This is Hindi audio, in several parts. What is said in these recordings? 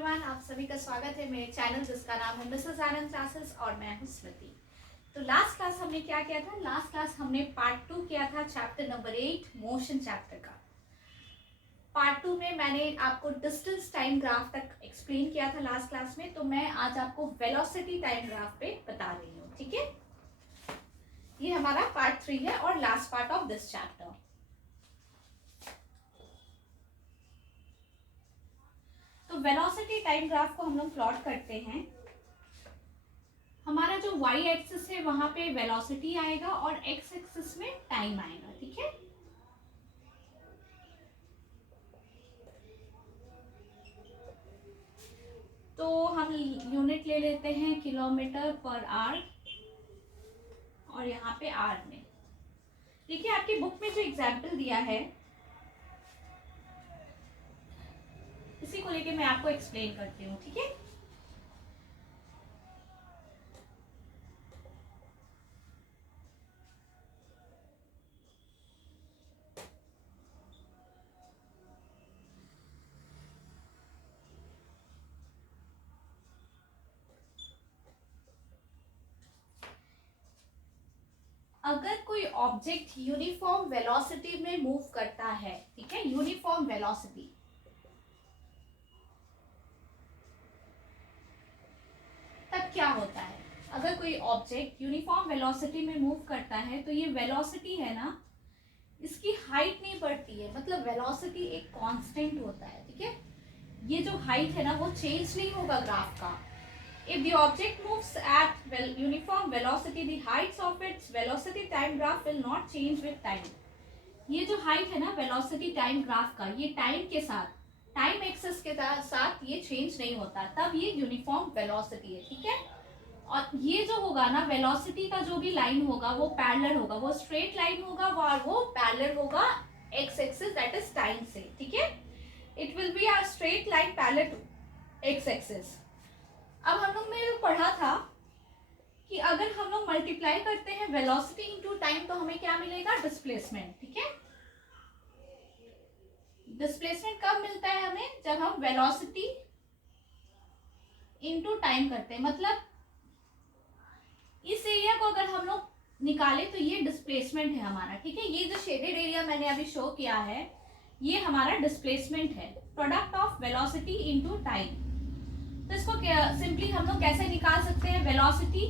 एवरीवन, आप सभी का स्वागत है मेरे चैनल जिसका नाम है मिसेस आनंद क्लासेस और मैं हूं स्मृति। तो लास्ट क्लास हमने क्या किया था? लास्ट क्लास हमने पार्ट 2 किया था चैप्टर नंबर 8 मोशन चैप्टर का। पार्ट 2 में मैंने आपको डिस्टेंस टाइम ग्राफ तक एक्सप्लेन किया था लास्ट क्लास में, तो मैं आज आपको वेलोसिटी टाइम ग्राफ पे बता रही हूँ। ठीक है, ये हमारा पार्ट 3 है और last part of this chapter. तो वेलोसिटी टाइम ग्राफ को हम लोग प्लॉट करते हैं। हमारा जो y एक्सिस है वहां पे वेलोसिटी आएगा और x एक्सिस में टाइम आएगा। ठीक है, तो हम यूनिट ले लेते हैं किलोमीटर पर आवर और यहाँ पे आर में। देखिए आपकी बुक में जो एग्जाम्पल दिया है इसी को लेके मैं आपको एक्सप्लेन करती हूँ। ठीक है, अगर कोई ऑब्जेक्ट यूनिफॉर्म वेलोसिटी में मूव करता है, ठीक है, यूनिफॉर्म वेलोसिटी, तब क्या होता है? अगर कोई ऑब्जेक्ट यूनिफॉर्म वेलोसिटी में मूव करता है तो ये वेलोसिटी है ना, इसकी हाइट नहीं बढ़ती है, मतलब वेलोसिटी एक कांस्टेंट होता है। ठीक है, ये जो हाइट है ना वो चेंज नहीं होगा ग्राफ का। If the object moves at uniform velocity, the heights of its velocity time graph will not change with time. ये जो हाइट है ना वेलोसिटी टाइम ग्राफ का, ये टाइम के साथ, टाइम एक्सेस के साथ ये चेंज नहीं होता, तब ये यूनिफॉर्म वेलोसिटी है। ठीक है, और ये जो होगा ना वेलोसिटी का जो भी लाइन होगा वो पैरेलल होगा, वो स्ट्रेट लाइन होगा और वो पैरेलल होगा x axis that is time से। ठीक है, it will be a straight line parallel to x axis. अब हम लोग ने पढ़ा था कि अगर हम लोग मल्टीप्लाई करते हैं वेलोसिटी इनटू टाइम तो हमें क्या मिलेगा? डिस्प्लेसमेंट। ठीक है, डिस्प्लेसमेंट कब मिलता है हमें? जब हम वेलोसिटी इनटू टाइम करते हैं, मतलब इस एरिया को अगर हम लोग निकाले तो ये डिस्प्लेसमेंट है हमारा। ठीक है, ये जो शेडेड एरिया मैंने अभी शो किया है ये हमारा डिस्प्लेसमेंट है, product of velocity into time. तो इसको सिंपली हम लोग कैसे निकाल सकते हैं? वेलोसिटी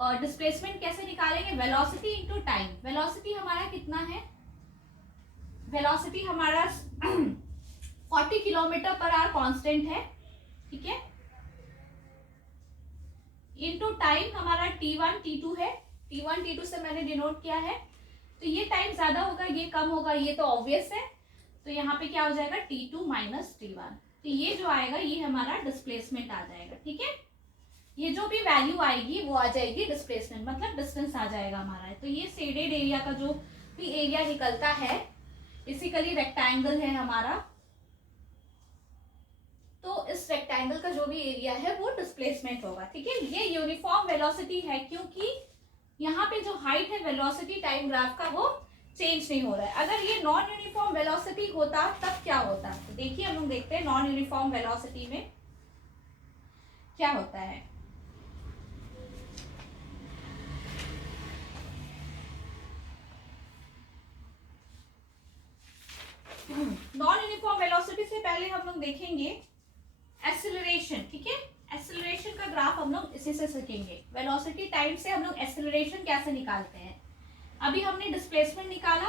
और डिस्प्लेसमेंट कैसे निकालेंगे? Velocity into time. वेलोसिटी हमारा कितना है? वेलोसिटी हमारा 40 किलोमीटर पर आवर कांस्टेंट है। ठीक है, इनटू टाइम हमारा t1 t2 है। t1 t2 से मैंने डिनोट किया है, तो ये टाइम ज्यादा होगा ये कम होगा, ये तो ऑब्वियस है। तो यहाँ पे क्या हो जाएगा? t2 minus t1। तो ये जो आएगा ये हमारा डिस्प्लेसमेंट आ जाएगा। ठीक है, ये जो भी वैल्यू आएगी वो आ जाएगी डिस्प्लेसमेंट, मतलब डिस्टेंस आ जाएगा हमारा। तो ये शेडेड एरिया का जो भी एरिया निकलता है, बेसिकली रेक्टेंगल है हमारा, तो इस रेक्टेंगल का जो भी एरिया है वो डिस्प्लेसमेंट होगा। ठीक है, ये यूनिफॉर्म वेलोसिटी है क्योंकि यहाँ पे जो हाइट है वेलोसिटी टाइम ग्राफ का वो चेंज नहीं हो रहा है। अगर ये नॉन यूनिफॉर्म वेलोसिटी होता तब क्या होता? तो देखिए हम लोग देखते हैं नॉन यूनिफॉर्म वेलोसिटी में क्या होता है। नॉन यूनिफॉर्म वेलोसिटी से पहले हम लोग देखेंगे एक्सेलरेशन। ठीक है, एक्सेलरेशन का ग्राफ हम लोग इसी से सीखेंगे। वेलोसिटी टाइम से हम लोग एक्सेलरेशन कैसे निकालते हैं। अभी हमने डिस्प्लेसमेंट निकाला,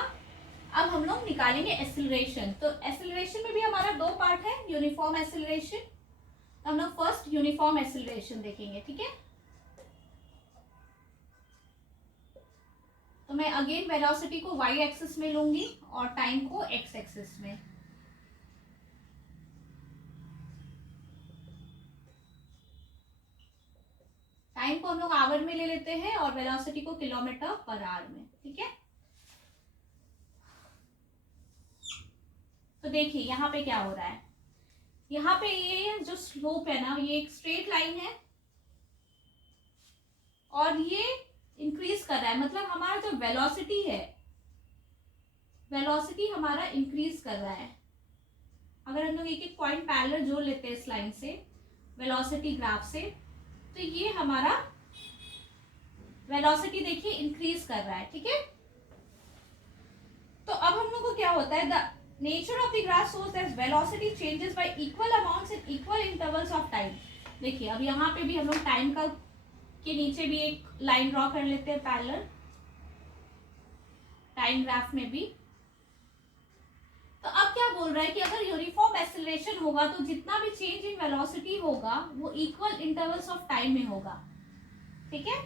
अब हम लोग निकालेंगे एक्सेलरेशन। तो एक्सेलरेशन में भी हमारा दो पार्ट है, यूनिफॉर्म एक्सेलरेशन। तो हम लोग फर्स्ट यूनिफॉर्म एक्सेलरेशन देखेंगे। ठीक है, तो मैं अगेन वेलोसिटी को y एक्सिस में लूंगी और टाइम को x एक्सिस में। टाइम को हम लोग आवर में ले लेते हैं और वेलोसिटी को किलोमीटर पर आवर में। ठीक है, तो देखिए यहाँ पे क्या हो रहा है, यहाँ पे ये जो स्लोप है ना ये एक स्ट्रेट लाइन है और ये इंक्रीज कर रहा है, मतलब हमारा जो वेलोसिटी है, वेलोसिटी हमारा इंक्रीज कर रहा है। अगर हम लोग एक एक पॉइंट पैरेलल जोड़ लेते हैं इस लाइन से, वेलोसिटी ग्राफ से, तो ये हमारा वेलोसिटी देखिए इंक्रीज कर रहा है, ठीक है। तो अब हम लोग को क्या होता है, the nature of the graph shows that velocity changes y equal amounts in equal intervals of time. देखिए अब यहाँ पे भी हम लोग टाइम का के नीचे भी एक लाइन ड्रॉ कर लेते हैं पैरेलल, टाइम ग्राफ में भी। तो अब क्या बोल रहा है कि अगर यूनिफॉर्म एक्सेलरेशन होगा तो जितना भी चेंज इन वेलोसिटी होगा वो इक्वल इंटरवल्स ऑफ टाइम में होगा, ठीक है।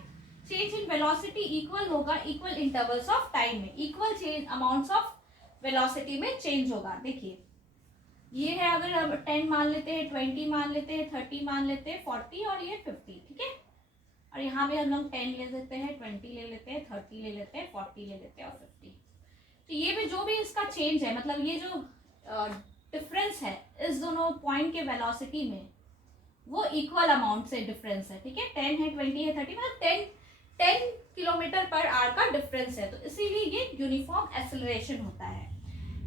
चेंज इन वेलोसिटी इक्वल होगा इक्वल इंटरवल्स ऑफ टाइम में, equal change amounts of velocity में चेंज होगा। देखिए ये है, अगर हम 10 मान लेते हैं, 20 मान लेते हैं, 30 मान लेते हैं, 40 और ये 50, ठीक है। और यहाँ पे हम लोग 10 ले लेते हैं, 20 ले लेते हैं, 30 ले लेते हैं, 40 ले लेते हैं और 50। तो ये भी जो भी इसका चेंज है, मतलब ये जो डिफरेंस है इस दोनों पॉइंट के वेलोसिटी में, वो इक्वल अमाउंट से डिफरेंस है, ठीक है। 10 है, 20 है, 30, मतलब 10 किलोमीटर पर आवर का डिफरेंस है, तो इसीलिए ये यूनिफॉर्म एक्सेलरेशन होता है,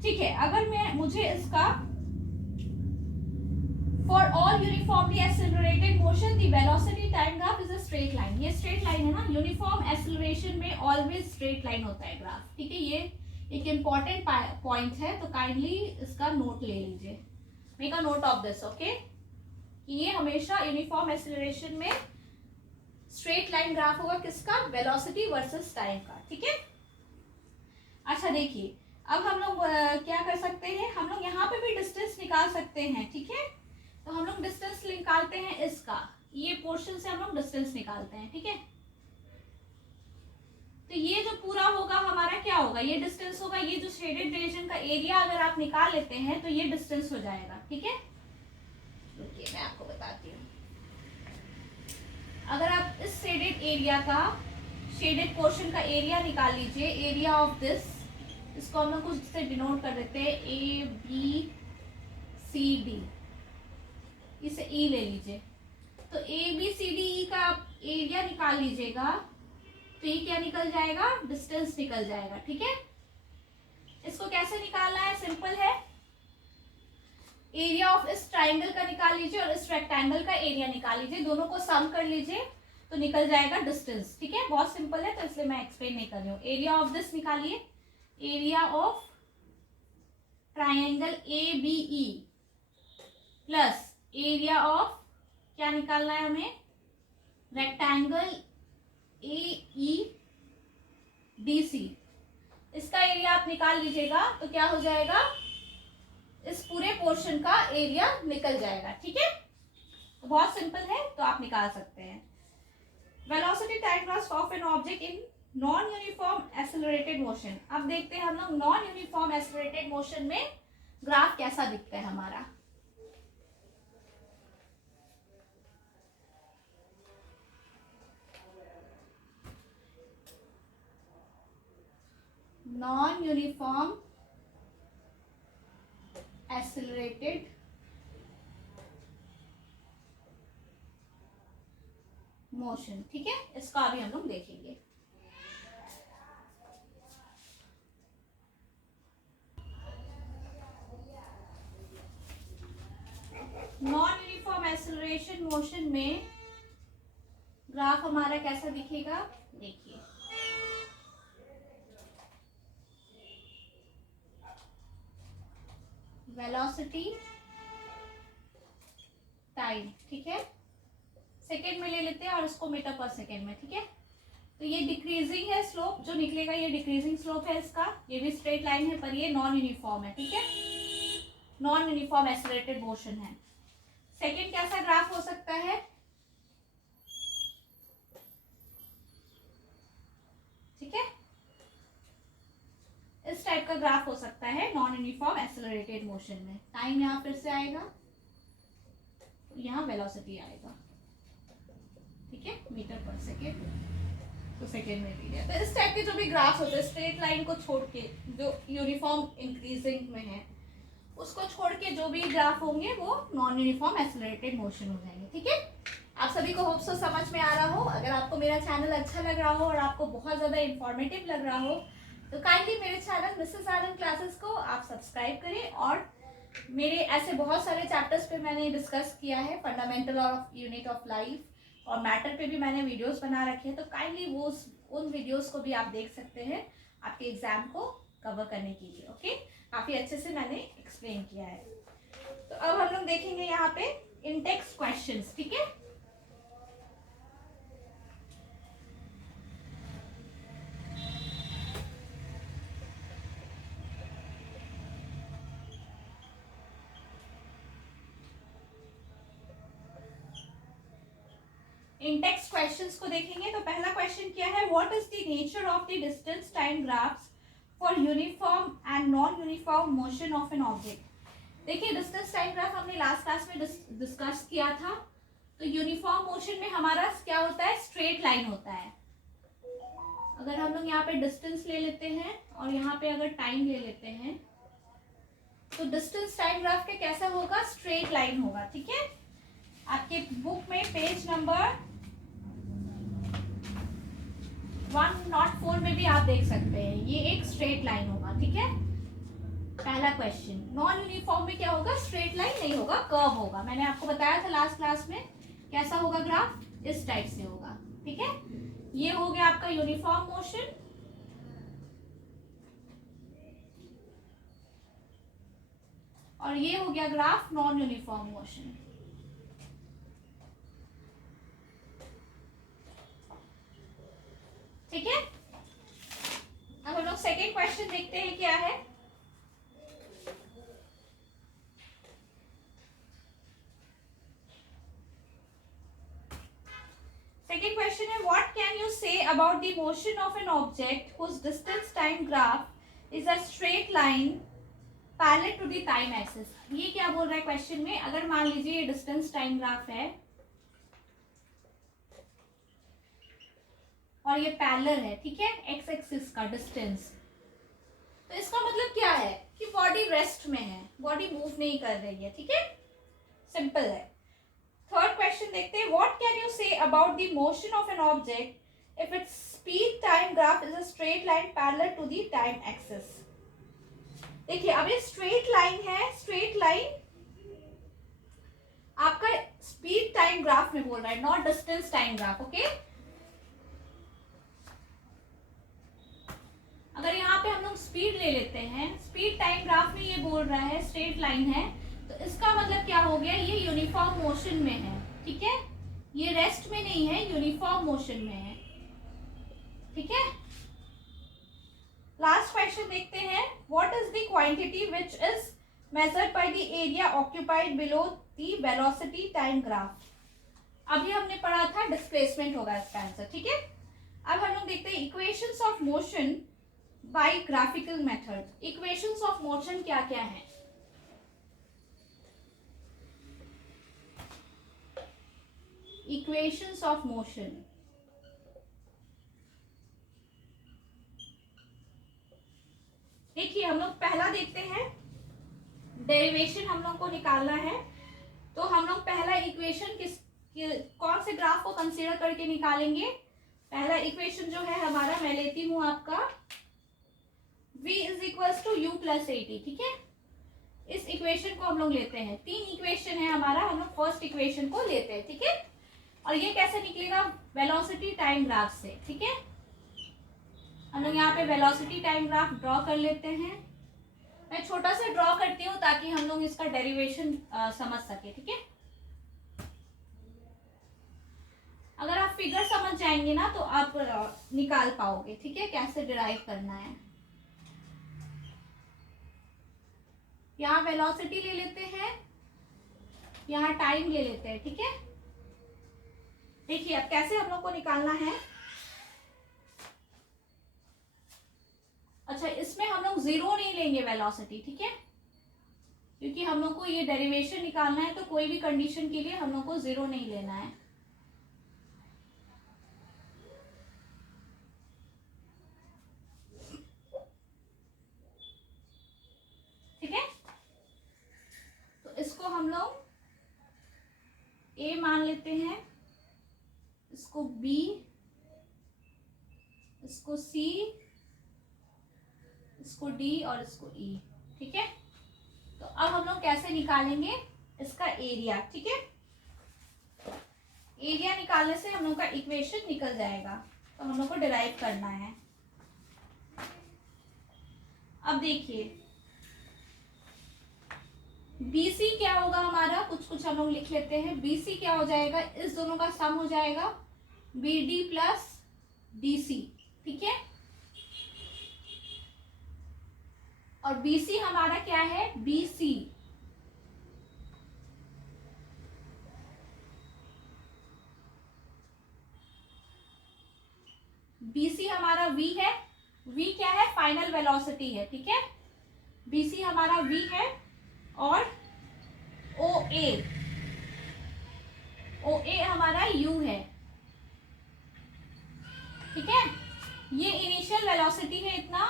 ठीक है। अगर मुझे इसका for all uniformly accelerated motion the velocity time graph is a straight line, ये स्ट्रेट लाइन है ना, यूनिफॉर्म एक्सेलरेशन में ऑलवेज स्ट्रेट लाइन होता है ग्राफ, ठीक है। ये एक इम्पॉर्टेंट पॉइंट है, तो काइंडली इसका नोट ले लीजिए, make a note of this, okay. ये हमेशा यूनिफॉर्म एक्सेलरेशन में स्ट्रेट लाइन ग्राफ होगा, किसका, वेलोसिटी वर्सेस टाइम का, ठीक है। अच्छा देखिए अब हम लोग क्या कर सकते हैं, हम लोग यहाँ पे भी डिस्टेंस निकाल सकते हैं, ठीक है। तो हम लोग डिस्टेंस निकालते हैं इसका, ये पोर्शन से हम लोग डिस्टेंस निकालते हैं, ठीक है। तो ये जो पूरा होगा हमारा क्या होगा, ये डिस्टेंस होगा, ये जो शेडेड रीजन का एरिया अगर आप निकाल लेते हैं तो ये डिस्टेंस हो जाएगा, ठीक है। रुकिए मैं आपको बताती हूँ। अगर आप इस शेडेड एरिया का, शेडेड पोर्शन का एरिया निकाल लीजिए, एरिया ऑफ दिस, इसको हम लोग कुछ से डिनोट कर देते हैं, ए बी सी डी, इसे ई ले लीजिए। तो A B C D E का आप एरिया निकाल लीजिएगा, तो ये क्या निकल जाएगा, डिस्टेंस निकल जाएगा, ठीक है। इसको कैसे निकालना है, सिंपल है, एरिया ऑफ इस ट्राइंगल का निकाल लीजिए और इस रेक्टेंगल का एरिया निकाल लीजिए, दोनों को सम कर लीजिए तो निकल जाएगा डिस्टेंस, ठीक है। बहुत सिंपल है, तो इसलिए मैं एक्सप्लेन नहीं कर रही हूँ। एरिया ऑफ दिस निकालिए, area of triangle A B E plus area of, क्या निकालना है हमें, रेक्टेंगल ए ई डी सी, इसका एरिया आप निकाल लीजिएगा तो क्या हो जाएगा, इस पूरे पोर्शन का एरिया निकल जाएगा, ठीक है। तो बहुत सिंपल है, तो आप निकाल सकते हैं। Velocity time graph of an object in non uniform accelerated motion. अब देखते हैं हम लोग नॉन यूनिफॉर्म एक्सेलरेटेड मोशन में ग्राफ कैसा दिखता है हमारा। नॉन यूनिफॉर्म एक्सेलरेटेड मोशन, ठीक है। इसका अभी हम लोग देखेंगे। नॉन यूनिफॉर्म एक्सेलरेशन मोशन में ग्राफ हमारा कैसा दिखेगा, देखिए वेलोसिटी टाइम, ठीक है, सेकेंड में ले लेते हैं और इसको मीटर पर सेकेंड में, ठीक है। तो ये डिक्रीजिंग है स्लोप, जो निकलेगा ये डिक्रीजिंग स्लोप है इसका, ये भी स्ट्रेट लाइन है पर ये नॉन यूनिफॉर्म है, ठीक है, नॉन यूनिफॉर्म एक्सेलरेटेड मोशन है। सेकेंड कैसा ग्राफ हो सकता है, ठीक है, इस टाइप का ग्राफ हो सकता है नॉन यूनिफॉर्म एक्सेलरेटेड मोशन में। टाइम यहाँ फिर से आएगा, यहाँ वेलोसिटी आएगा, ठीक है, मीटर पर सेकेंड, तो सेकेंड में भी है। तो इस टाइप के जो भी ग्राफ होते हैं स्ट्रेट लाइन को छोड़ के, जो यूनिफॉर्म इंक्रीजिंग में है उसको छोड़ के जो भी ग्राफ होंगे वो नॉन यूनिफॉर्म एक्सेलरेटेड मोशन हो जाएंगे, ठीक है। आप सभी को होप सो समझ में आ रहा हो। अगर आपको मेरा चैनल अच्छा लग रहा हो और आपको बहुत ज़्यादा इंफॉर्मेटिव लग रहा हो तो काइंडली मेरे चैनल मिसेस आनंद क्लासेस को आप सब्सक्राइब करें और मेरे ऐसे बहुत सारे चैप्टर्स पे मैंने डिस्कस किया है, fundamental of unit of life और मैटर पे भी मैंने वीडियोस बना रखे हैं, तो काइंडली वो उन वीडियोस को भी आप देख सकते हैं आपके एग्जाम को कवर करने के लिए। ओके, काफ़ी अच्छे से मैंने एक्सप्लेन किया है। तो अब हम लोग देखेंगे यहाँ पे इंटेक्स क्वेश्चंस, ठीक है। इंटेक्स क्वेश्चंस को देखेंगे तो पहला क्वेश्चन क्या है, what is the nature of the distance time graphs for uniform and non uniform motion of an object. देखिए डिस्टेंस टाइम ग्राफ हमने लास्ट क्लास में डिस्कस किया था। तो यूनिफॉर्म मोशन में हमारा क्या होता है, स्ट्रेट लाइन होता है। अगर हम लोग यहाँ पे डिस्टेंस ले लेते हैं और यहाँ पे अगर टाइम ले लेते हैं तो डिस्टेंस टाइम ग्राफ का कैसा होगा, स्ट्रेट लाइन होगा, ठीक है। आपके बुक में पेज नंबर 104 में भी आप देख सकते हैं, ये एक स्ट्रेट लाइन होगा, ठीक है। पहला क्वेश्चन, नॉन यूनिफॉर्म में क्या होगा, स्ट्रेट लाइन नहीं होगा, कर्व होगा। मैंने आपको बताया था लास्ट क्लास में कैसा होगा ग्राफ, इस टाइप से होगा, ठीक है। ये हो गया आपका यूनिफॉर्म मोशन, और ये हो गया ग्राफ नॉन यूनिफॉर्म मोशन। ठीक है, अब हम लोग सेकेंड क्वेश्चन देखते हैं क्या है। सेकेंड क्वेश्चन है, what can you say about the motion of an object whose distance time graph is a straight line parallel to the time axis. ये क्या बोल रहा है क्वेश्चन में, अगर मान लीजिए ये डिस्टेंस टाइम ग्राफ है और ये पैरेलल है, ठीक है, एक्स एक्सिस का डिस्टेंस, तो इसका मतलब क्या है कि बॉडी रेस्ट में है, बॉडी मूव नहीं कर रही है, ठीक है, सिंपल है। थर्ड क्वेश्चन देखते हैं, what can you say about the motion of an object if it's speed time graph is a straight line parallel to the time axis. देखिए अब ये स्ट्रेट लाइन है, स्ट्रेट लाइन आपका स्पीड टाइम ग्राफ में बोल रहा है, not distance time graph, okay. अगर यहाँ पे हम लोग स्पीड ले लेते हैं, स्पीड टाइम ग्राफ में ये बोल रहा है स्ट्रेट लाइन है, तो इसका मतलब क्या हो गया, ये यूनिफॉर्म मोशन में है, ठीक है, ये रेस्ट में नहीं है, यूनिफॉर्म मोशन में है, ठीक है। लास्ट क्वेश्चन देखते हैं, what is the quantity which is measured by the area occupied below the velocity time graph. अभी हमने पढ़ा था डिस्प्लेसमेंट होगा इसका आंसर, ठीक है। अब हम लोग देखते हैं equations of motion by graphical method. Equations of motion क्या क्या है, इक्वेशंस ऑफ मोशन, देखिए हम लोग पहला देखते हैं, डेरिवेशन हम लोग को निकालना है। तो हम लोग पहला इक्वेशन कौन से ग्राफ को कंसीडर करके निकालेंगे। पहला इक्वेशन जो है हमारा, मैं लेती हूं आपका v is equals to u plus a t, ठीक है। इस इक्वेशन को हम लोग लेते हैं, तीन इक्वेशन है हमारा, हम लोग फर्स्ट इक्वेशन को लेते हैं, ठीक है। और ये कैसे निकलेगा, वेलोसिटी टाइम ग्राफ से, ठीक है। हम लोग यहाँ पे वेलोसिटी टाइम ग्राफ ड्रॉ कर लेते हैं। मैं छोटा सा ड्रॉ करती हूँ ताकि हम लोग इसका डेरिवेशन समझ सके, ठीक है। अगर आप फिगर समझ जाएंगे ना तो आप निकाल पाओगे, ठीक है, कैसे डिराइव करना है। यहाँ वेलोसिटी ले लेते हैं, यहाँ टाइम ले लेते हैं, ठीक है। देखिए अब कैसे हम लोग को निकालना है। अच्छा, इसमें हम लोग जीरो नहीं लेंगे वेलोसिटी, ठीक है, क्योंकि हम लोग को ये डेरिवेशन निकालना है, तो कोई भी कंडीशन के लिए हम लोग को जीरो नहीं लेना है। ठीक है, तो इसको हम लोग ए मान लेते हैं, इसको बी, इसको सी, इसको डी और इसको ई, ठीक है। तो अब हम लोग कैसे निकालेंगे इसका एरिया, ठीक है। एरिया निकालने से हम लोग का इक्वेशन निकल जाएगा, तो हम लोग को डिराइव करना है। अब देखिए BC क्या होगा हमारा, कुछ कुछ हम लोग लिख लेते हैं। BC क्या हो जाएगा, इस दोनों का सम हो जाएगा BD प्लस DC, ठीक है। और BC हमारा क्या है, BC। BC हमारा V है, V क्या है, फाइनल वेलोसिटी है, ठीक है। BC हमारा V है और OA हमारा U है, ठीक है। ये इनिशियल वेलोसिटी है इतना,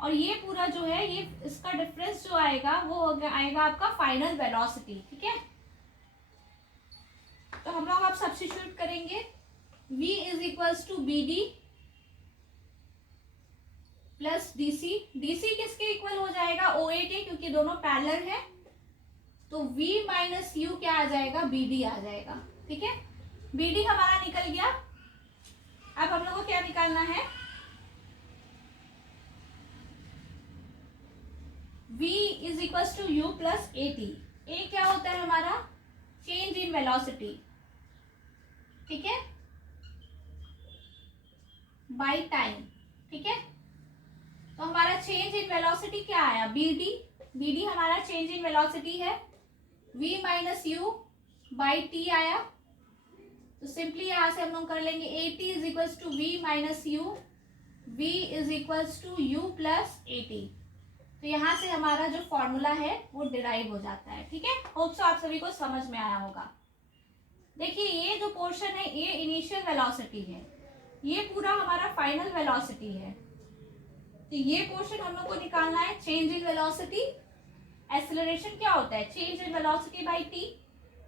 और ये पूरा जो है ये इसका डिफरेंस जो आएगा वो आएगा आपका फाइनल वेलोसिटी, ठीक है। तो हम लोग अब सब्स्टिट्यूट करेंगे। V is equals to BD plus DC। DC किसके इक्वल हो जाएगा, OA के, क्योंकि दोनों पैरेलल है। तो V माइनस U क्या आ जाएगा, BD आ जाएगा, ठीक है। BD हमारा निकल गया। अब हम लोग को क्या निकालना है, V is equal to U plus AT। A क्या होता है हमारा, चेंज इन वेलोसिटी, ठीक है, बाय टाइम, ठीक है। तो हमारा चेंज इन वेलोसिटी क्या आया, BD हमारा चेंज इन वेलोसिटी है। V minus U by T आया। तो सिंपली यहां से हम लोग कर लेंगे AT is equal to V minus U, V is equal to U plus AT। तो यहाँ से हमारा जो फॉर्मूला है वो डिराइव हो जाता है, ठीक है। होप सो आप सभी को समझ में आया होगा। देखिए ये जो पोर्शन है ये इनिशियल वेलोसिटी है, ये पूरा हमारा फाइनल वेलोसिटी है। तो ये पोर्शन हम लोग को निकालना है, चेंज इन वेलोसिटी। एक्सेलरेशन क्या होता है, change in velocity bye T।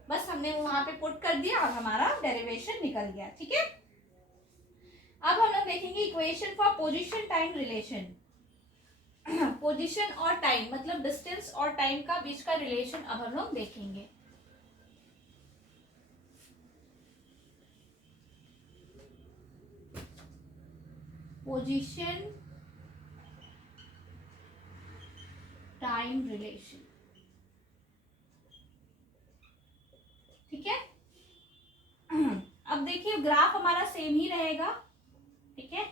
बस हमने वहां पे पुट कर दिया और हमारा डेरिवेशन निकल गया, ठीक है। अब हम लोग देखेंगे equation for position time relation. Position और टाइम मतलब डिस्टेंस और टाइम का बीच का रिलेशन अब हम लोग देखेंगे। पोजीशन टाइम रिलेशन, ठीक है। अब देखिए ग्राफ हमारा सेम ही रहेगा, ठीक है।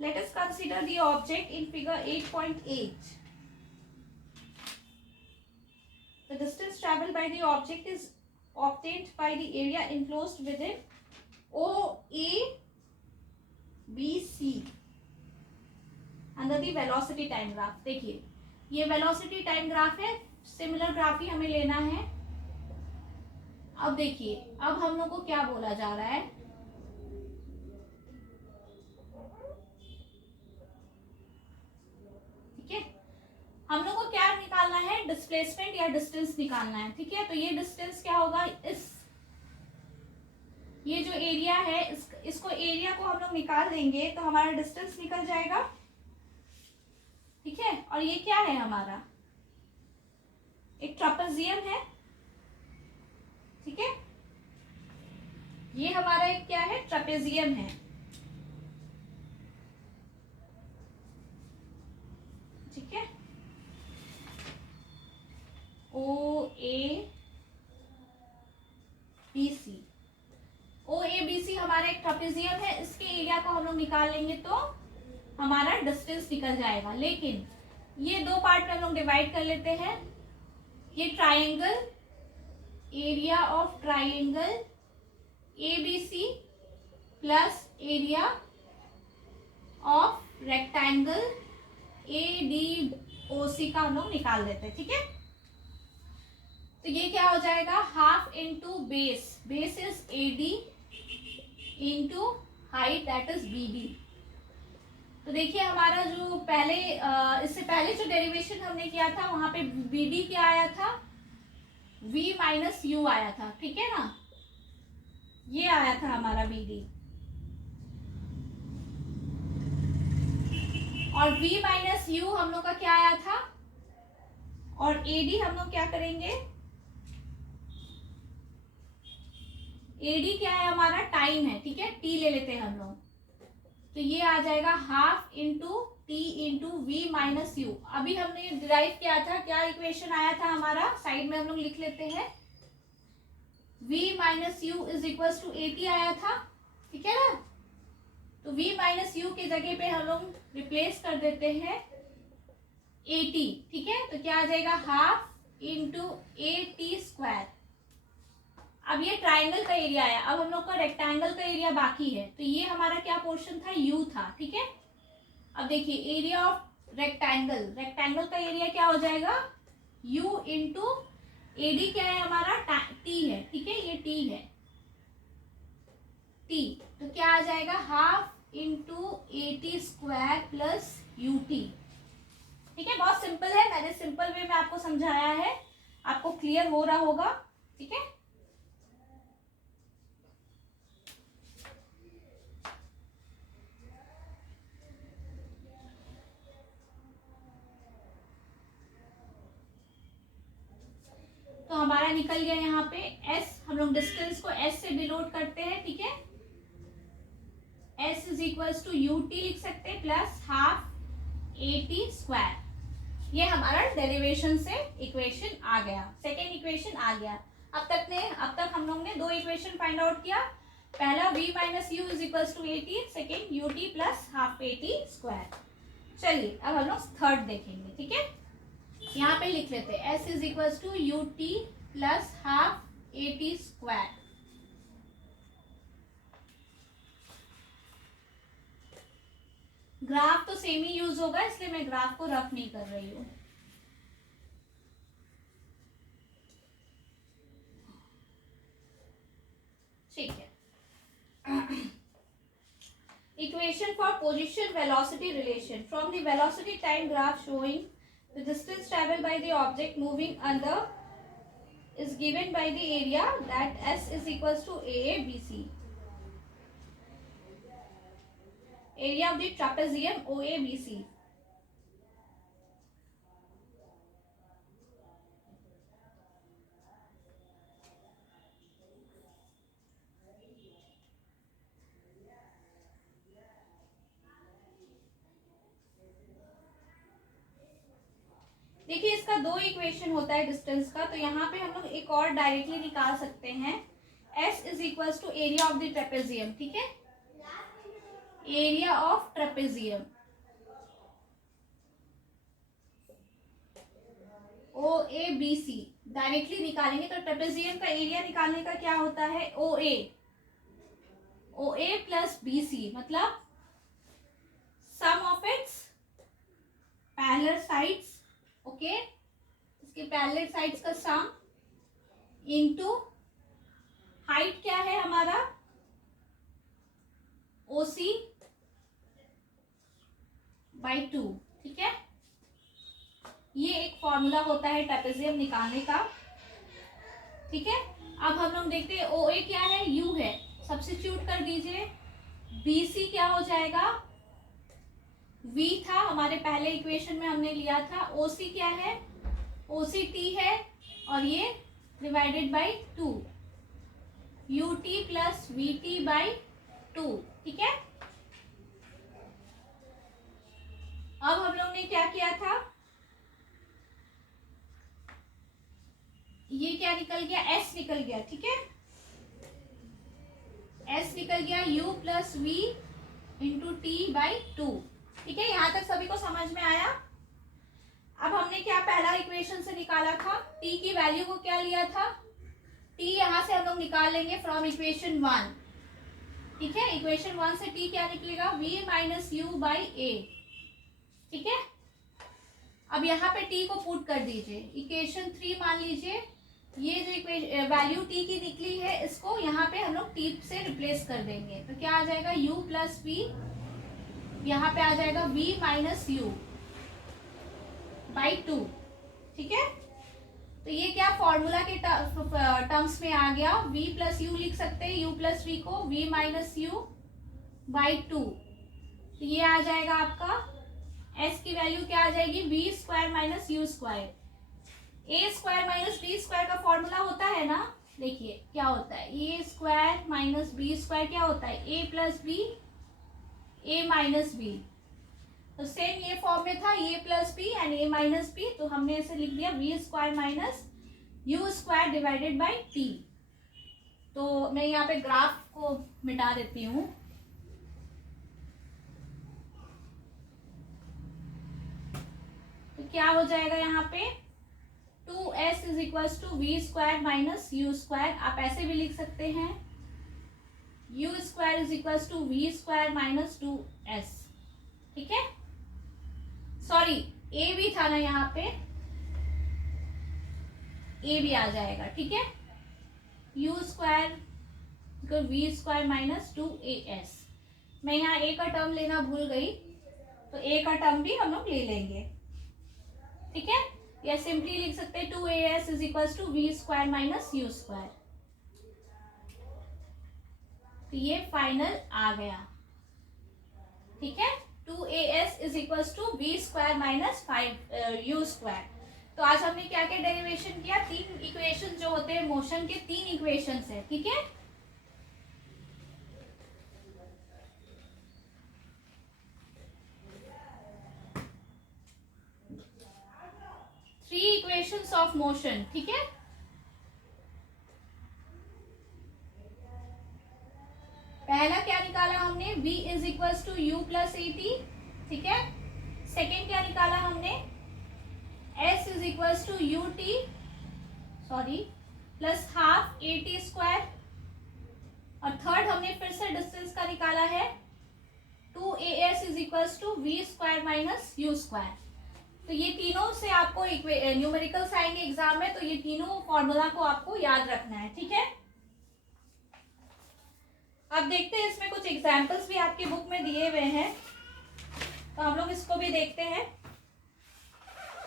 Let us consider the object in figure 8.8। The distance traveled by the object is obtained by the area enclosed within OABC under the velocity time graph। देखिए ये वेलोसिटी टाइम ग्राफ है, सिमिलर ग्राफ ही हमें लेना है। अब देखिए अब हम लोग को क्या बोला जा रहा है, ठीक है। हम लोग को क्या निकालना है, डिस्प्लेसमेंट या डिस्टेंस निकालना है, ठीक है। तो ये डिस्टेंस क्या होगा, ये जो एरिया है इसको एरिया को हम लोग निकाल देंगे तो हमारा डिस्टेंस निकल जाएगा, ठीक है। और ये क्या है हमारा, एक ट्रापेजियम है, ठीक है। ये हमारा एक क्या है, ट्रापेजियम है, ठीक है। OABC हमारा एक ट्रापेजियम है, इसके एरिया को हम लोग निकाल लेंगे तो हमारा डिस्टेंस निकल जाएगा। लेकिन ये दो पार्ट में हम लोग डिवाइड कर लेते हैं। ये triangle, area of triangle ABC plus area of rectangle ADOC का हम लोग निकाल लेते हैं, ठीक है। तो ये क्या हो जाएगा, half into base, base is AD into height that is BD। तो देखिए हमारा जो पहले इससे पहले जो डेरिवेशन हमने किया था वहां पे BD क्या आया था, V माइनस U आया था, ठीक है ना। ये आया था हमारा BD, और V माइनस U हम लोग का क्या आया था, और एडी हम लोग क्या करेंगे, एडी क्या है हमारा, टाइम है, ठीक है, टी ले लेते हैं हम लोग, तो ये आ जाएगा half into t into v minus u. अभी हमने डिराइव किया था, क्या इक्वेशन आया था हमारा, साइड में हम लोग लिख लेते हैं, v minus u is equal to a t आया था, ठीक है ना। तो v माइनस यू की जगह पे हम लोग रिप्लेस कर देते हैं ए टी, ठीक है, तो क्या आ जाएगा हाफ इंटू ए टी स्क्वायर। अब ये ट्राइंगल का एरिया है, अब हम लोग का रेक्टेंगल का एरिया बाकी है, तो ये हमारा क्या पोर्शन था, u था, ठीक है। अब देखिए एरिया ऑफ रेक्टेंगल, रेक्टेंगल का एरिया क्या हो जाएगा, u इंटू एडी क्या है हमारा, टी है, ठीक है, ये टी है, टी, तो क्या आ जाएगा हाफ इंटू ए t square plus U T, ठीक है। बहुत सिंपल है, मैंने सिंपल वे में आपको समझाया है, आपको क्लियर हो रहा होगा, ठीक है। तो हमारा निकल गया यहाँ पे s, हम लोग डिस्टेंस को s से डिनोट करते हैं, ठीक है, s is equal to u t लिख सकते हैं plus half a t square. ये हमारा डेरिवेशन से इक्वेशन आ गया, सेकेंड इक्वेशन आ गया। अब तक हम लोग ने दो इक्वेशन फाइंड आउट किया, पहला v minus u is equal to a t, second u t plus half a t square. चलिए अब हम लोग थर्ड देखेंगे, ठीक है, यहाँ पे लिख लेते हैं s is equal to u t plus half a t square. Graph तो सेम ही यूज होगा, इसलिए मैं ग्राफ को रफ नहीं कर रही हूँ। ठीक है, equation for position velocity relation from the velocity time graph showing the distance traveled by the object moving on the is given by the area that S is equals to AABC. Area of the trapezium OABC. देखिए इसका दो इक्वेशन होता है डिस्टेंस का, तो यहाँ पे हम लोग एक और डायरेक्टली निकाल सकते हैं, S is equal to area of the trapezium, ठीक है, area of trapezium OABC directly निकालेंगे, तो ट्रेपेजियम का एरिया निकालने का क्या होता है, OA प्लस BC, मतलब sum of its parallel sides, okay, इसके पैरेलल साइड्स का सम इनटू हाइट क्या है हमारा OC बाई 2, ठीक है। ये एक फॉर्मूला होता है ट्रेपेजियम निकालने का, ठीक है। अब हम लोग देखते हैं OA क्या है, U है, सब्स्टिट्यूट कर दीजिए, BC क्या हो जाएगा, V था हमारे पहले इक्वेशन में हमने लिया था, OC क्या है, OC T है, और ये divided by 2, UT plus VT by 2, ठीक है। अब हम लोग ने क्या किया था, ये क्या निकल गया, S निकल गया, ठीक है, S निकल गया U plus V into T by 2, ठीक है। यहां तक सभी को समझ में आया। अब हमने क्या पहला इक्वेशन से निकाला था, t की वैल्यू को क्या लिया था, t यहां से हम लोग निकाल लेंगे फ्रॉम इक्वेशन 1, ठीक है। इक्वेशन 1 से t क्या निकलेगा, v माइनस यू बाई ए, ठीक है। अब यहाँ पे t को पुट कर दीजिए, इक्वेशन 3 मान लीजिए, ये जो वैल्यू t की निकली है, इसको यहाँ पे हम लोग t से रिप्लेस कर देंगे, तो क्या आ जाएगा, u प्लस v, यहाँ पे आ जाएगा v माइनस यू बाई 2, ठीक है। तो ये क्या फॉर्मूला के टर्म्स में आ गया, v प्लस यू लिख सकते हैं, u प्लस v को v माइनस यू बाई 2, तो ये आ जाएगा आपका s की वैल्यू क्या आ जाएगी, v square minus u square, a square minus b square का फॉर्मूला होता है ना, देखिए क्या होता है, a square minus b square क्या होता है, a plus b, a minus b. तो सेम ये फॉर्म में था, a plus b and a minus b, तो हमने इसे लिख दिया v square minus u square divided by t. तो मैं यहाँ पे ग्राफ को मिटा देती हूँ। तो क्या हो जाएगा यहाँ पे, 2s is equals to v square minus u square. आप ऐसे भी लिख सकते हैं, u square is equals to v square minus 2s। ठीक है, सॉरी ए भी था ना यहाँ पे, ए भी आ जाएगा। ठीक है, u square v square minus 2as। मैं यहाँ ए का टर्म लेना भूल गई, तो ए का टर्म भी हम लोग ले लेंगे। ठीक है, या सिंपली लिख सकते हैं 2as is equals to v square minus u square. तो ये फाइनल आ गया। ठीक है, 2as is equals to v square minus 5 u square. तो आज हमने क्या क्या डेरिवेशन किया, 3 इक्वेशन जो होते हैं मोशन के, 3 इक्वेशन है। ठीक है, थ्री इक्वेशंस ऑफ मोशन। ठीक है, पहला क्या निकाला हमने, v is equals to u plus a t. ठीक है, सेकेंड क्या निकाला हमने, s is equals to u t, sorry, plus half a t square. और थर्ड हमने फिर से डिस्टेंस का निकाला है, 2as is equals to v square minus u square. तो ये तीनों से आपको न्यूमेरिकल्स आएंगे एग्जाम में, तो ये तीनों फॉर्मूला को आपको याद रखना है। ठीक है, अब देखते हैं, इसमें कुछ एग्जाम्पल्स भी आपके बुक में दिए हुए हैं, तो हम लोग इसको भी देखते हैं।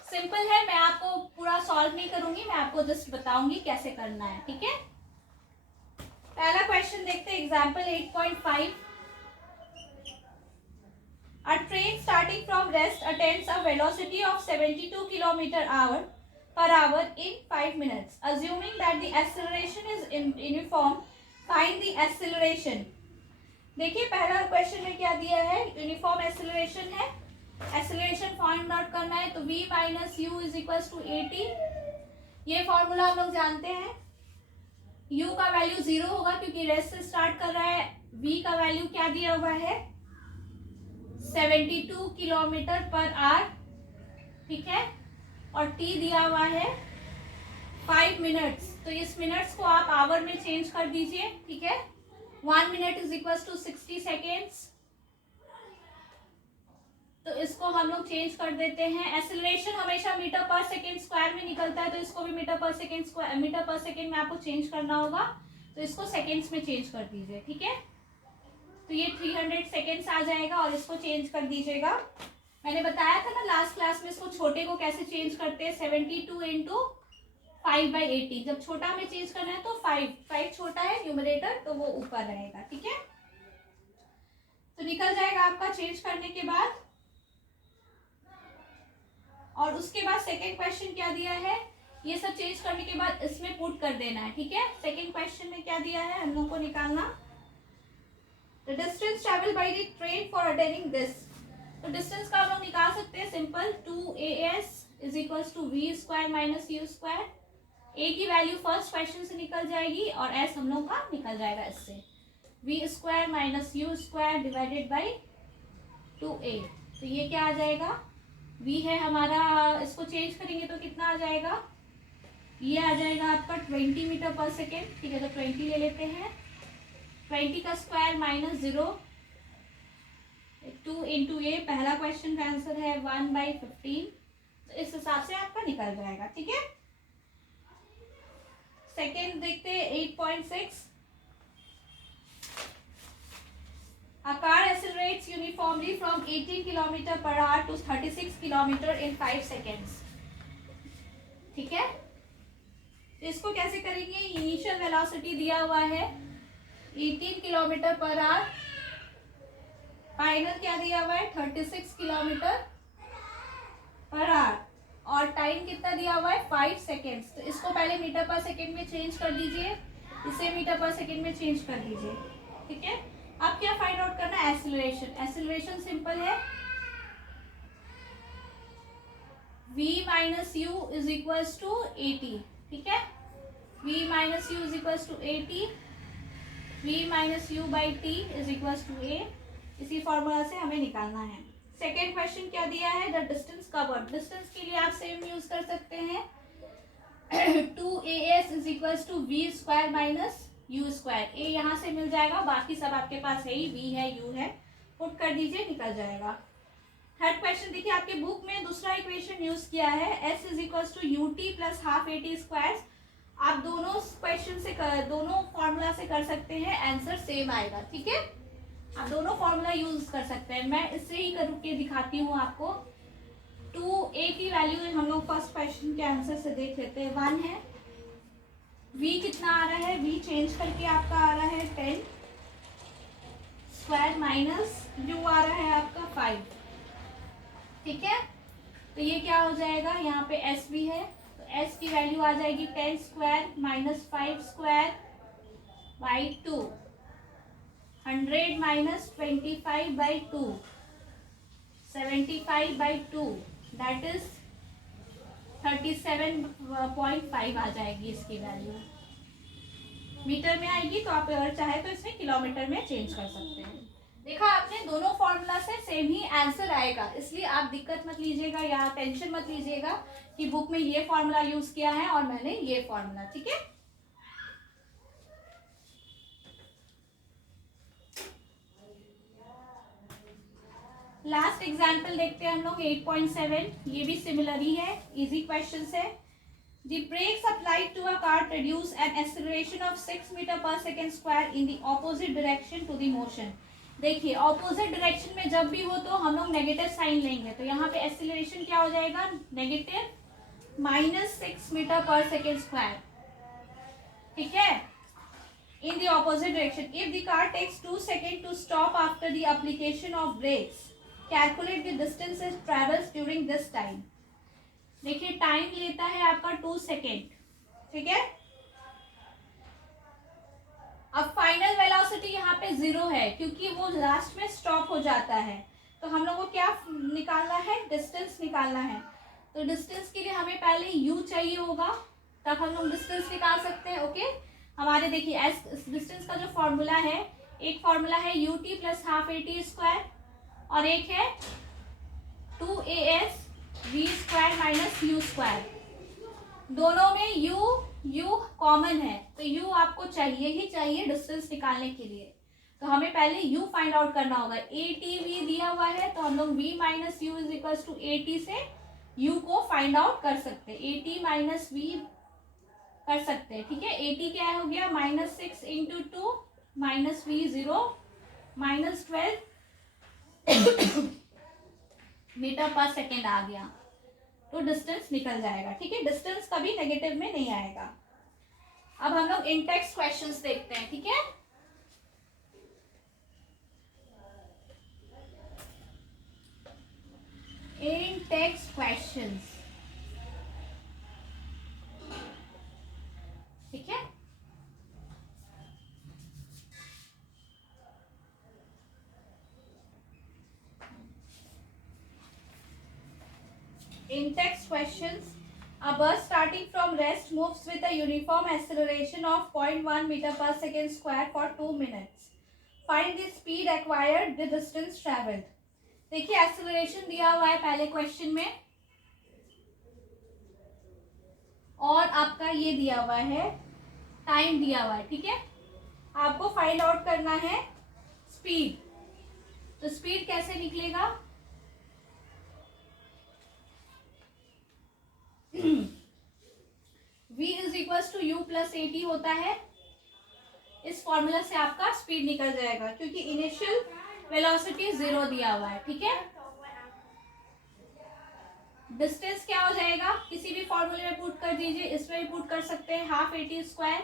सिंपल है, मैं आपको पूरा सॉल्व नहीं करूंगी, मैं आपको जस्ट बताऊंगी कैसे करना है। ठीक है, पहला क्वेश्चन देखते हैं, example 8.5। A train starting from rest attains a velocity of 72 km/h per hour in 5 minutes. Assuming that the acceleration is uniform, find the acceleration. देखिए पहला क्वेश्चन में क्या दिया है, यूनिफॉर्म एक्सेलरेशन है, एक्सेलरेशन फाइंड आउट करना है। तो v minus u is equals to a t, ये फॉर्मूला हम लोग जानते हैं। u का वैल्यू 0 होगा क्योंकि रेस्ट से स्टार्ट कर रहा है। v का वैल्यू क्या दिया हुआ है, 72 किलोमीटर पर आवर। ठीक है, और t दिया हुआ है 5 मिनट्स, तो इस मिनट्स को आप आवर में चेंज कर दीजिए। ठीक है, 1 minute is equal to 60 seconds, तो इसको हम लोग चेंज कर देते हैं। एक्सेलरेशन हमेशा मीटर पर सेकेंड स्क्वायर में निकलता है, तो इसको भी मीटर पर सेकेंड में आपको चेंज करना होगा, तो इसको सेकेंड्स में चेंज कर दीजिए। ठीक है, तो ये 300 सेकेंड्स आ जाएगा और इसको चेंज कर दीजिएगा। मैंने बताया था ना लास्ट क्लास में, इसको छोटे को कैसे चेंज करते हैं, 72 इंटू 5/80। जब छोटा में चेंज करना है तो 5 छोटा है न्यूमरेटर, तो वो ऊपर रहेगा। ठीक है, तो निकल जाएगा आपका चेंज करने के बाद। और उसके बाद सेकेंड क्वेश्चन क्या दिया है, ये सब चेंज करने के बाद इसमें पुट कर देना है। ठीक है, सेकेंड क्वेश्चन में क्या दिया है हम लोग को निकालना, The distance traveled by the train for attaining this. तो डिस्टेंस का हम लोग निकाल सकते हैं simple, 2as is equals to v square minus u square. a की वैल्यू फर्स्ट क्वेश्चन से निकल जाएगी और s हम लोग का निकल जाएगा इससे, v square minus u square divided by 2a। तो ये क्या आ जाएगा, v है हमारा, इसको चेंज करेंगे तो कितना आ जाएगा, ये आ जाएगा आपका 20 मीटर पर सेकेंड। ठीक है, तो 20 ले लेते हैं, 20 का स्क्वायर माइनस 0, 2 इंटू ए, पहला क्वेश्चन का आंसर है 1/15। तो इस हिसाब से आपका निकल जाएगा। ठीक है, सेकेंड देखते हैं 8.6। A car accelerates uniformly from 18 km per hour to 36 km in 5 seconds. ठीक है, तो इसको कैसे करेंगे, इनिशियल वेलोसिटी दिया हुआ है 18 किलोमीटर पर आवर, फाइनल क्या दिया हुआ है 36 किलोमीटर पर आवर, और टाइम टाइम कितना दिया हुआ है 5 सेकेंड्स, तो इसको पहले मीटर पर सेकेंड में चेंज कर दीजिए, इसे मीटर पर सेकेंड में चेंज कर दीजिए, ठीक है। अब क्या फाइंड आउट करना है, एक्सीलरेशन। एक्सीलरेशन सिंपल है, v minus u is equals to a t, ठीक है। v minus u is equals to a t, v minus u by t is equals to a, इसी फॉर्मूला से हमें निकालना है। सेकेंड क्वेश्चन क्या दिया है, द डिस्टेंस कवर्ड। डिस्टेंस के लिए आप सेम यूज कर सकते हैं, 2as is equals to v square minus u square. A यहाँ से मिल जाएगा, बाकी सब आपके पास है ही, v है u है, पुट कर दीजिए, निकल जाएगा। थर्ड क्वेश्चन देखिए, आपके बुक में दूसरा इक्वेशन यूज किया है, s is equals to u t plus half a t square. आप दोनों क्वेश्चन से दोनों फॉर्मूला से कर सकते हैं, आंसर सेम आएगा, ठीक है। आप दोनों फॉर्मूला यूज कर सकते हैं, मैं इससे ही करके दिखाती हूँ आपको। 2a की वैल्यू हम लोग फर्स्ट क्वेश्चन के आंसर से देख लेते हैं, 1 है। v कितना आ रहा है, v चेंज करके आपका आ रहा है 10 स्क्वायर माइनस u आ रहा है आपका 5, ठीक है। तो ये क्या हो जाएगा, यहाँ पे s भी है, तो s की वैल्यू आ जाएगी 10 square minus 5 square by 2, 100 minus 25 by 2, 75 by 2, that is 37.5 आ जाएगी इसकी वैल्यू। मीटर में आएगी तो आप अगर चाहे तो इसमें किलोमीटर में चेंज कर सकते हैं। देखा आपने, दोनों फॉर्मूला से सेम ही आंसर आएगा, इसलिए आप दिक्कत मत लीजिएगा या टेंशन मत लीजिएगा कि बुक में ये फॉर्मूला यूज किया है और मैंने ये फॉर्मूला, ठीक है। लास्ट एग्जाम्पल देखते हैं हम लोग 8.7, ये भी सिमिलर ही है, इजी क्वेश्चन है। The brakes applied to a car produce an acceleration of 6 metre पर second square in the opposite direction to the motion। देखिए ऑपोजिट डायरेक्शन में जब भी हो तो हम लोग नेगेटिव साइन लेंगे, तो यहाँ पे एक्सीलरेशन क्या हो जाएगा, नेगेटिव -6 मीटर पर सेकेंड स्क्वायर, ठीक है, in the opposite direction। If the car takes 2 seconds to stop after the application of brakes, calculate the distance it travels during this time। देखिए टाइम लेता है आपका 2 सेकेंड, ठीक है। अब फाइनल वेलोसिटी यहाँ पे 0 है क्योंकि वो लास्ट में स्टॉप हो जाता है, तो हम लोग को क्या निकालना है, डिस्टेंस निकालना है। तो डिस्टेंस के लिए हमें पहले u चाहिए होगा, तब हम लोग डिस्टेंस निकाल सकते हैं, ओके। हमारे देखिए एस डिस्टेंस का जो फॉर्मूला है, एक फॉर्मूला है you t plus half a t square और एक है 2as v square minus u square. दोनों में u कॉमन है, तो u आपको चाहिए ही चाहिए डिस्टेंस निकालने के लिए, तो हमें पहले u फाइंड आउट करना होगा। ए टी वी दिया हुआ है तो हम लोग v minus u is equal to a t से u को फाइंड आउट कर सकते हैं, ए टी माइनस वी कर सकते हैं, ठीक है। ए टी क्या हो गया, -6 इंटू 2 माइनस वी 0 -12 मीटर पर सेकेंड आ गया, तो डिस्टेंस निकल जाएगा, ठीक है। डिस्टेंस कभी नेगेटिव में नहीं आएगा। अब हम लोग इनटेक्स्ट क्वेश्चंस देखते हैं, ठीक है। इनटेक्स्ट क्वेश्चंस, ठीक है। In text questions, a bus starting from rest moves with a uniform acceleration of 0.1 meter per second square for 2 minutes. Find the speed acquired, the distance traveled। देखिए एक्सेलरेशन दिया हुआ है पहले क्वेश्चन में और आपका ये दिया हुआ है, टाइम दिया हुआ है, ठीक है। आपको फाइंड आउट करना है स्पीड, तो स्पीड कैसे निकलेगा, v is equal to u plus a t होता है, इस फॉर्मूला से आपका स्पीड निकल जाएगा क्योंकि इनिशियल वेलोसिटी 0 दिया हुआ है, ठीक है। डिस्टेंस क्या हो जाएगा, किसी भी फॉर्मूले में पुट कर दीजिए, इसमें भी पुट कर सकते हैं, half a t square.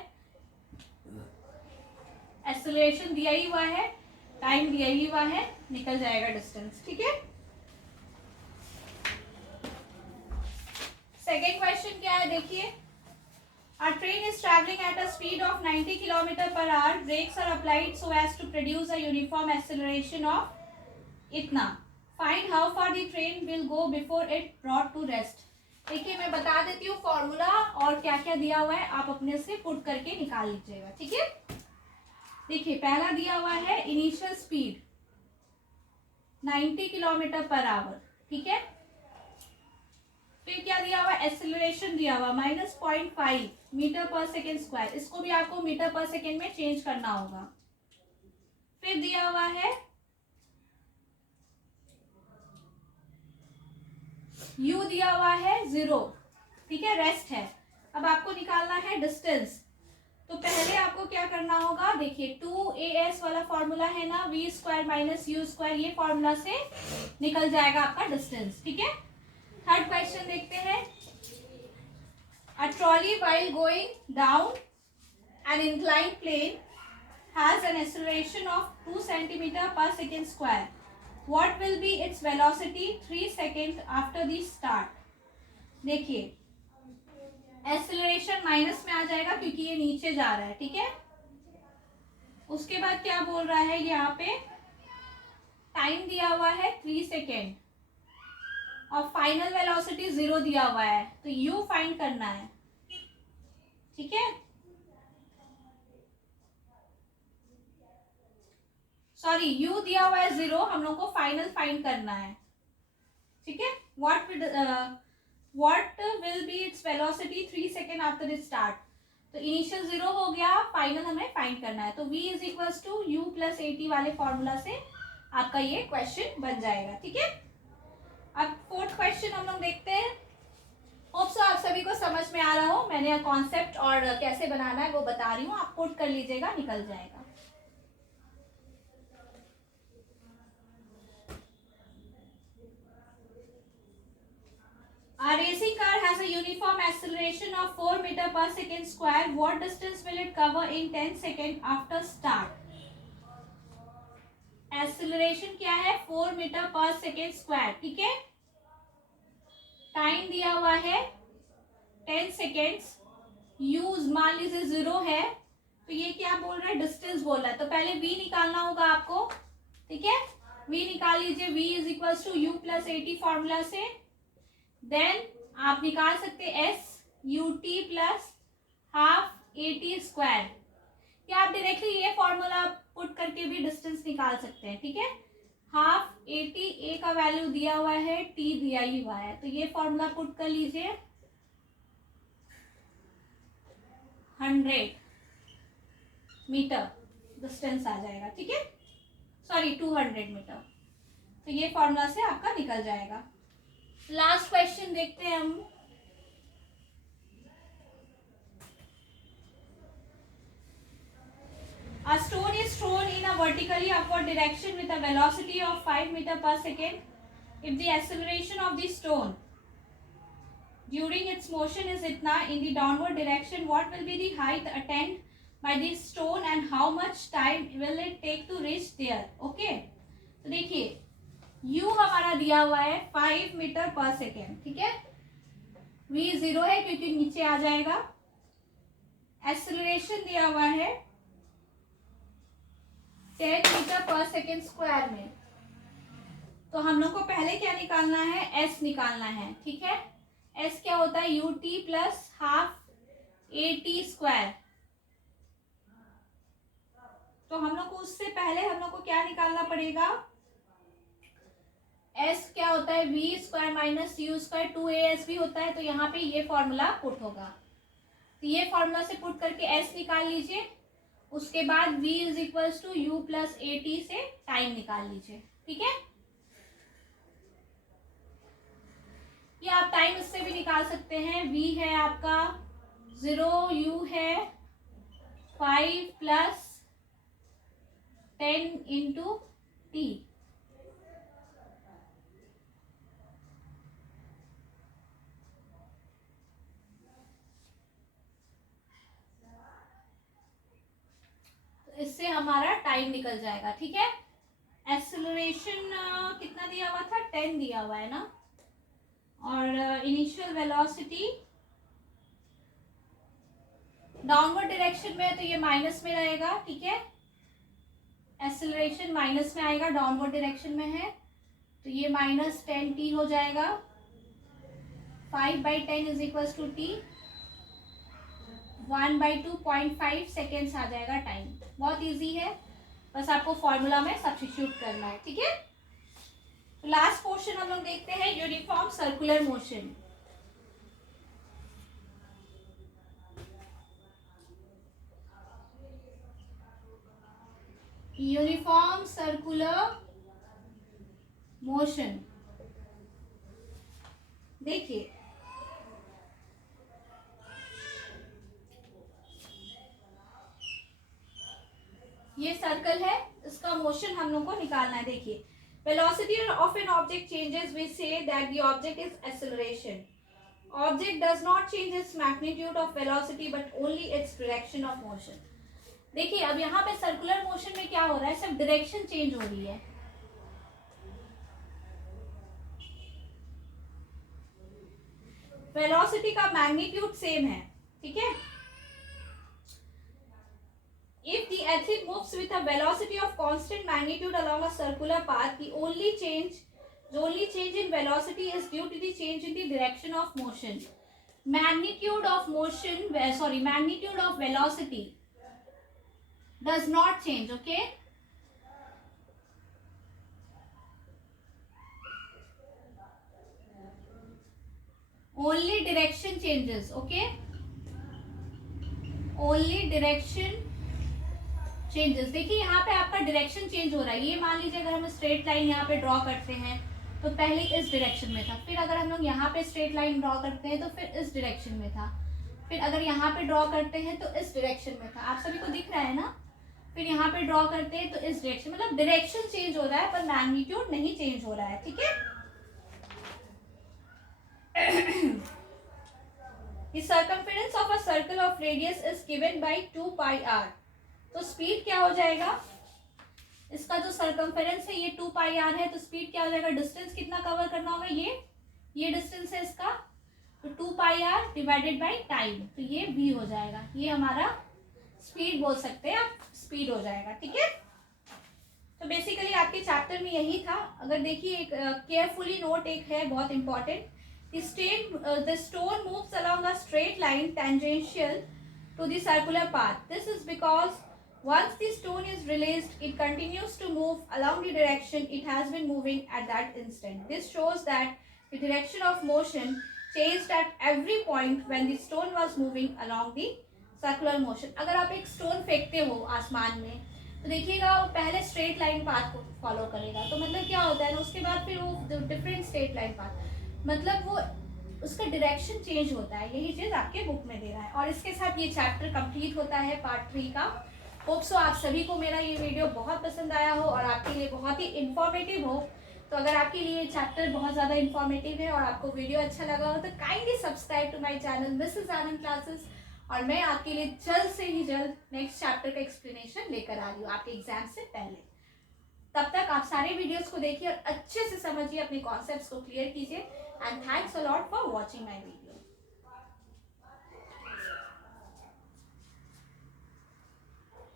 Acceleration दिया ही हुआ है, टाइम दिया ही हुआ है, निकल जाएगा डिस्टेंस, ठीक है। सेकेंड क्वेश्चन क्या है देखिए, A train is traveling at a speed of 90 km per hour. Brakes are applied so as to produce a uniform acceleration of इतना. Find how far the train will go before it brought to rest. देखिए मैं बता देती हूँ फॉर्मूला और क्या क्या दिया हुआ है, आप अपने से पुट करके निकाल लीजिएगा, ठीक है। देखिए पहला दिया हुआ है initial speed 90 kilometre per hour, ठीक है। फिर क्या दिया हुआ, एक्सेलरेशन दिया हुआ -0.5 मीटर पर सेकेंड स्क्वायर, इसको भी आपको मीटर पर सेकेंड में चेंज करना होगा। फिर दिया हुआ है u दिया हुआ है 0, ठीक है, रेस्ट है। अब आपको निकालना है डिस्टेंस, तो पहले आपको क्या करना होगा, देखिए 2as वाला फॉर्मूला है ना, v square minus u square, ये फॉर्मूला से निकल जाएगा आपका डिस्टेंस, ठीक है। थर्ड क्वेश्चन देखते हैं। A trolley while going down an inclined plane has an acceleration of 2 centimeter per second square. What will be its velocity 3 seconds after the start? देखिए एक्सेलरेशन माइनस में आ जाएगा क्योंकि ये नीचे जा रहा है, ठीक है। उसके बाद क्या बोल रहा है, यहाँ पे टाइम दिया हुआ है 3 सेकेंड और फाइनल वेलोसिटी 0 दिया हुआ है, तो u फाइंड करना है, ठीक है। सॉरी u दिया हुआ है 0, हम लोग को फाइनल फाइंड करना है, ठीक है। What will be its velocity 3 second after it start, तो इनिशियल 0 हो गया, फाइनल हमें फाइंड करना है, तो v is equals to u plus a t वाले फॉर्मूला से आपका ये क्वेश्चन बन जाएगा, ठीक है। अब फोर्थ क्वेश्चन हम लोग देखते हैं। होप सो आप सभी को समझ में आ रहा हो, मैंने कॉन्सेप्ट और कैसे बनाना है वो बता रही हूँ, आप पुट कर लीजिएगा, निकल जाएगा। A racing car has a uniform acceleration of 4 meter per second square. What distance will it cover in 10 seconds after start? Acceleration क्या है 4 मीटर पर सेकेंड स्क्वायर, ठीक है। टाइम दिया हुआ है 10 सेकेंड्स, यूज मान लीजिए 0 है, तो ये क्या बोल रहा है, डिस्टेंस बोल रहा है, तो पहले v निकालना होगा आपको, ठीक है। v निकाल लीजिए, v is equal to u plus a t formula से, देन आप निकाल सकते s ut plus half a t square, क्या आप डायरेक्टली ये फॉर्मूला पुट करके भी डिस्टेंस निकाल सकते हैं, ठीक है। हाफ एटी, ए का वैल्यू दिया हुआ है, t दिया ही हुआ है, तो ये फॉर्मूला पुट कर लीजिए, 100 मीटर डिस्टेंस आ जाएगा, ठीक है। सॉरी 200 मीटर, तो ये फॉर्मूला से आपका निकल जाएगा। लास्ट क्वेश्चन देखते हैं हम। A stone is thrown in a vertically upward direction with a velocity of 5 meter per second. If the acceleration of the stone during its motion is itna in the downward direction, what will be the height attained by the stone and how much time will it take to reach there? Okay, तो देखिए u हमारा दिया हुआ है 5 मीटर पर सेकेंड, ठीक है। v 0 है क्योंकि नीचे आ जाएगा, एक्सेलरेशन दिया हुआ है 10 मीटर पर सेकेंड स्क्वायर में, तो हम लोग को पहले क्या निकालना है, s निकालना है, ठीक है। s क्या होता है, ut plus half a t square, तो हम लोग को उससे पहले हम लोग को क्या निकालना पड़ेगा, s क्या होता है, v square minus u square 2as भी होता है, तो यहाँ पे ये फॉर्मूला पुट होगा, तो ये फॉर्मूला से पुट करके s निकाल लीजिए, उसके बाद v is equal to u plus a t से टाइम निकाल लीजिए, ठीक है। ये आप टाइम इससे भी निकाल सकते हैं, v है आपका 0, u है 5 प्लस 10 इंटू टी, इससे हमारा टाइम निकल जाएगा, ठीक है। एक्सेलरेशन कितना दिया हुआ था, 10 दिया हुआ है ना, और इनिशियल वेलोसिटी डाउनवर्ड डायरेक्शन में है तो ये माइनस में रहेगा, ठीक है, एक्सेलरेशन माइनस में आएगा, डाउनवर्ड डायरेक्शन में है तो ये -10t हो जाएगा। 5/10 is equal to t, 1/2.5 seconds आ जाएगा टाइम। बहुत इजी है, बस आपको फॉर्मूला में सब्स्टिट्यूट करना है, ठीक है। तो लास्ट पोर्शन हम लोग देखते हैं, uniform circular motion. Uniform circular motion, देखिए ये सर्कल है, इसका मोशन हम लोग को निकालना है। देखिए velocity of an object changes, we say that the object is acceleration. Object does not change its magnitude of velocity but only its direction of motion. देखिए अब यहाँ पे सर्कुलर मोशन में क्या हो रहा है, सिर्फ डायरेक्शन चेंज हो रही है। वेलोसिटी का मैग्नीट्यूड सेम है, ठीक है। If the athlete moves with a velocity of constant magnitude along a circular path, the only change in velocity is due to the change in the direction of motion. Magnitude of velocity does not change, okay? Only direction changes, okay? Only direction changes. देखिए यहाँ पे आपका डायरेक्शन चेंज हो रहा है। ये मान लीजिए अगर हम स्ट्रेट लाइन यहाँ पे ड्रॉ करते हैं तो पहले इस डायरेक्शन में था, फिर अगर हम लोग यहाँ पे स्ट्रेट लाइन ड्रॉ करते हैं तो फिर इस डायरेक्शन में था, फिर अगर यहाँ पे ड्रॉ करते हैं तो इस डायरेक्शन में था। आप सभी को दिख रहा है ना। फिर यहाँ पे ड्रॉ करते हैं तो इस डायरेक्शन, मतलब डायरेक्शन चेंज हो रहा है पर मैग्नीट्यूड नहीं चेंज हो रहा है, ठीक है। The circumference of a circle of radius is given by 2πr. तो स्पीड क्या हो जाएगा, इसका जो सर्कमफेरेंस है ये 2πr है, तो स्पीड क्या हो जाएगा, डिस्टेंस कितना कवर करना होगा, ये डिस्टेंस है इसका, तो 2πr डिवाइडेड बाय टाइम, तो ये v हो जाएगा। ये हमारा स्पीड बोल सकते हैं आप, स्पीड हो जाएगा, ठीक है। तो बेसिकली आपके चैप्टर में यही था। अगर देखिए एक केयरफुली नोट एक है बहुत important, the stone moves along a straight line tangential to the circular path. This is because once the stone is released, it continues to move along the direction it has been moving at that instant. This shows that the direction of motion changed at every point when the stone was moving along the circular motion. अगर आप एक स्टोन फेंकते हो आसमान में तो देखिएगा वो पहले स्ट्रेट लाइन पाथ को फॉलो करेगा, तो मतलब क्या होता है ना, उसके बाद फिर वो डिफरेंट स्ट्रेट लाइन पाथ, मतलब वो उसका डायरेक्शन चेंज होता है। यही चीज़ आपके बुक में दे रहा है। और इसके साथ ये चैप्टर कंप्लीट होता है पार्ट 3 का। होप सो आप सभी को मेरा ये वीडियो बहुत पसंद आया हो और आपके लिए बहुत ही इन्फॉर्मेटिव हो। तो अगर आपके लिए चैप्टर बहुत ज़्यादा इन्फॉर्मेटिव है और आपको वीडियो अच्छा लगा हो तो kindly subscribe to my channel Mrs Anand classes, और मैं आपके लिए जल्द से ही जल्द नेक्स्ट चैप्टर का एक्सप्लेनेशन लेकर आ रही हूँ आपके एग्जाम से पहले। तब तक आप सारे वीडियोस को देखिए और अच्छे से समझिए, अपने कॉन्सेप्ट्स को क्लियर कीजिए। And thanks a lot for watching my video.